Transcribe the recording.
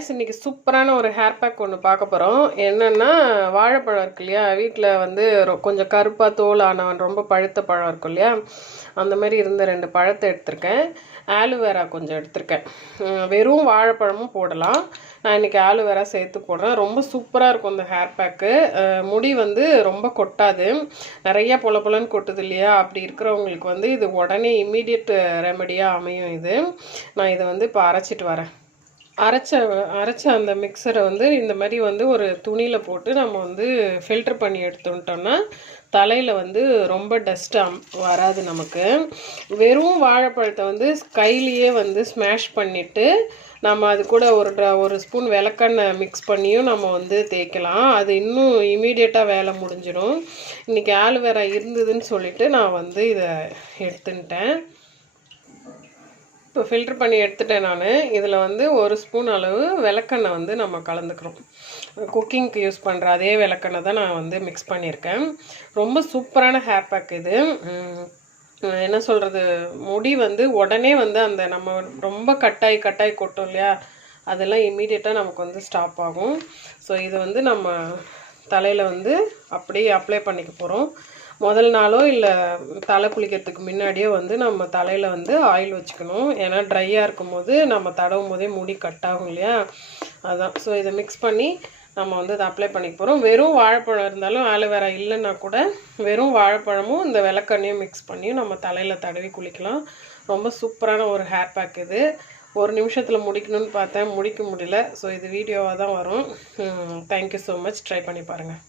Guys இன்னைக்கு சூப்பரான ஒரு ஹேர் பேக் ஒன்று பார்க்க போகிறோம் என்னென்னா வாழைப்பழம் இருக்கு இல்லையா? வீட்டில் வந்து ரொ- கொஞ்சம் கருப்பாக தோல் ஆனவன் ரொம்ப பழுத்த பழம் இருக்கும் இல்லையா? அந்த மாதிரி இருந்த ரெண்டு பழத்தை எடுத்திருக்கேன். ஆலுவேரா கொஞ்சம் எடுத்திருக்கேன். வெறும் வாழைப்பழமும் போடலாம். நான் இன்னைக்கு ஆலுவேரா சேர்த்து போடுறேன். ரொம்ப சூப்பராக இருக்கும் இந்த ஹேர் பேக்கு முடி வந்து ரொம்ப கொட்டாது. நிறைய பொல பொலன்னு கொட்டுது இல்லையா? அப்படி இருக்கிறவங்களுக்கு வந்து இது உடனே இம்மீடியட் ரெமடியாக அமையும் இது. நான் இதை வந்து இப்போ அரைச்சிட்டு வரேன். அரைச்ச அரைச்ச அந்த மிக்சரை வந்து இந்த மாதிரி வந்து ஒரு துணியில் போட்டு நம்ம வந்து ஃபில்டர் பண்ணி எடுத்துட்டோம்னா தலையில் வந்து ரொம்ப டஸ்ட்டாக வராது நமக்கு. வெறும் வாழைப்பழத்தை வந்து கையிலேயே வந்து ஸ்மாஷ் பண்ணிவிட்டு நம்ம அது கூட ஒரு ஒரு ஸ்பூன் விளக்கெண்ணெய் மிக்ஸ் பண்ணியும் நம்ம வந்து தேய்க்கலாம். அது இன்னும் இமீடியட்டாக வேலை முடிஞ்சிடும். இன்றைக்கி ஆலுவேரா இருந்ததுன்னு சொல்லிவிட்டு நான் வந்து இதை எடுத்துன்ட்டேன் இப்போ ஃபில்டர் பண்ணி எடுத்துட்டேன் நான். இதில் வந்து ஒரு ஸ்பூன் அளவு விளக்கெண்ணெய் வந்து நம்ம கலந்துக்கிறோம். குக்கிங்க்கு யூஸ் பண்ணுற அதே விளக்கெண்ணெய் தான் நான் வந்து மிக்ஸ் பண்ணியிருக்கேன். ரொம்ப சூப்பரான ஹேர் பேக் இது. என்ன சொல்கிறது முடி வந்து உடனே வந்து அந்த நம்ம ரொம்ப கட்டாய் கட்டாய் கொட்டும் இல்லையா? அதெல்லாம் இம்மீடியட்டாக நமக்கு வந்து ஸ்டாப் ஆகும். ஸோ இது வந்து நம்ம தலையில் வந்து அப்படியே அப்ளை பண்ணிக்க போகிறோம் முதல் நாளோ இல்லை தலை குளிக்கிறதுக்கு முன்னாடியோ வந்து நம்ம தலையில் வந்து ஆயில் வச்சுக்கணும். ஏன்னா ட்ரையாக இருக்கும்போது நம்ம தடவும் போதே முடி கட் ஆகும் இல்லையா? அதுதான் ஸோ இதை மிக்ஸ் பண்ணி நம்ம வந்து இதை அப்ளை பண்ணிக்க போகிறோம் வெறும் வாழைப்பழம் இருந்தாலும் ஆலோவேரா இல்லைன்னா கூட வெறும் வாழைப்பழமும் இந்த விளக்கண்ணையும் மிக்ஸ் பண்ணியும் நம்ம தலையில் தடவி குளிக்கலாம். ரொம்ப சூப்பரான ஒரு ஹேர் பேக் இது. ஒரு நிமிஷத்தில் முடிக்கணும்னு பார்த்தேன். முடிக்க முடியல. ஸோ இது வீடியோவாக தான் வரும். தேங்க்யூ ஸோ மச் ட்ரை பண்ணி பாருங்கள்